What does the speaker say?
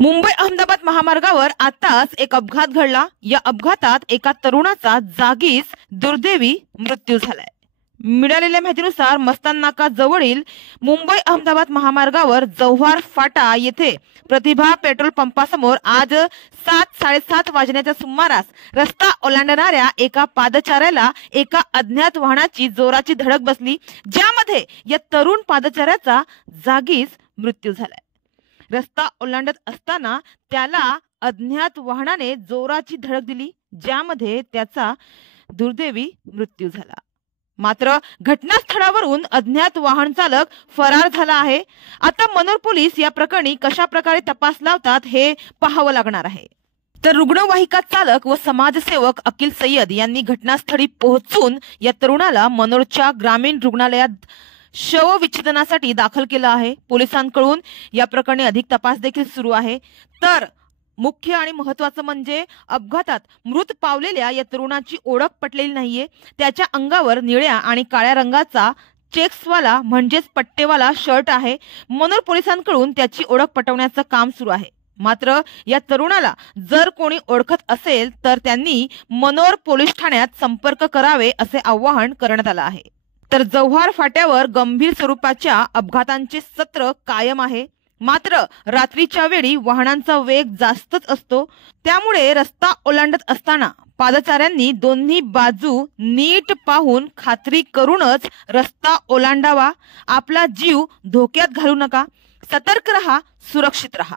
मुंबई अहमदाबाद महामार्गावर आताच एक अपघात घडला। या अपघातात एका तरुणाचा जागीच दुर्दैवी मृत्यू झालाय। मिळालेल्या माहितीनुसार मस्तान नाका जवळील मुंबई अहमदाबाद महामार्गावर जव्हार फाटा येथे प्रतिभा पेट्रोल पंपासमोर आज 7:30 वाजण्याच्या सुमारास रस्ता ओलांडणाऱ्या एका पादचाऱ्याला एका अज्ञात वाहनाची जोराची धडक बसली, ज्यामध्ये या तरुण पादचाऱ्याचा जागीच मृत्यू झालाय। रस्ता ओलांडत असताना त्याला अज्ञात वाहनाने जोराची धडक दिली, ज्यामध्ये त्याचा दुर्दैवी मृत्यू झाला। मात्र घटनास्थळावरून अज्ञात वाहन चालक फरार झाला आहे। आता मनोर पोलीस या प्रकरणी कशा प्रकारे तपास लावतात हे पाहावं लागणार आहे। तर रुग्णवाहिका चालक व समाजसेवक अकील सय्यद यांनी घटनास्थळी पोहोचून या तरुणाला मनोरच्या ग्रामीण रुग्णालयात शवविच्छेदनासाठी दाखल केलं आहे। पोलिसांकडून या प्रकरणी अधिक तपास देखील सुरू आहे। तर मुख्य आणि महत्त्वाचं म्हणजे अपघातात मृत पावलेल्या या तरुणाची ओळख पटलेली नाहीये। त्याच्या अंगावर निळ्या आणि काळ्या रंगाचा चेक्सवाला म्हणजेच पट्टेवाला शर्ट आहे। मनोर पोलिसांकडून त्याची ओळख पटवण्याचं काम सुरू आहे। मात्र या तरुणाला जर कोणी ओळखत असेल तर त्यांनी मनोर पोलीस ठाण्यात संपर्क करावे असे आवाहन करण्यात आलं आहे। तर जव्हार फाट्यावर गंभीर स्वरूपाच्या अपघातांचे सत्र कायम आहे। मात्र रात्रीच्या वेळी वाहनांचा वेग जास्तच असतो, त्यामुळे रस्ता ओलांडत असताना पादचाऱ्यांनी दोन्ही बाजू नीट पाहून खात्री करूनच रस्ता ओलांडावा। आपला जीव धोक्यात घालू नका। सतर्क रहा, सुरक्षित रहा।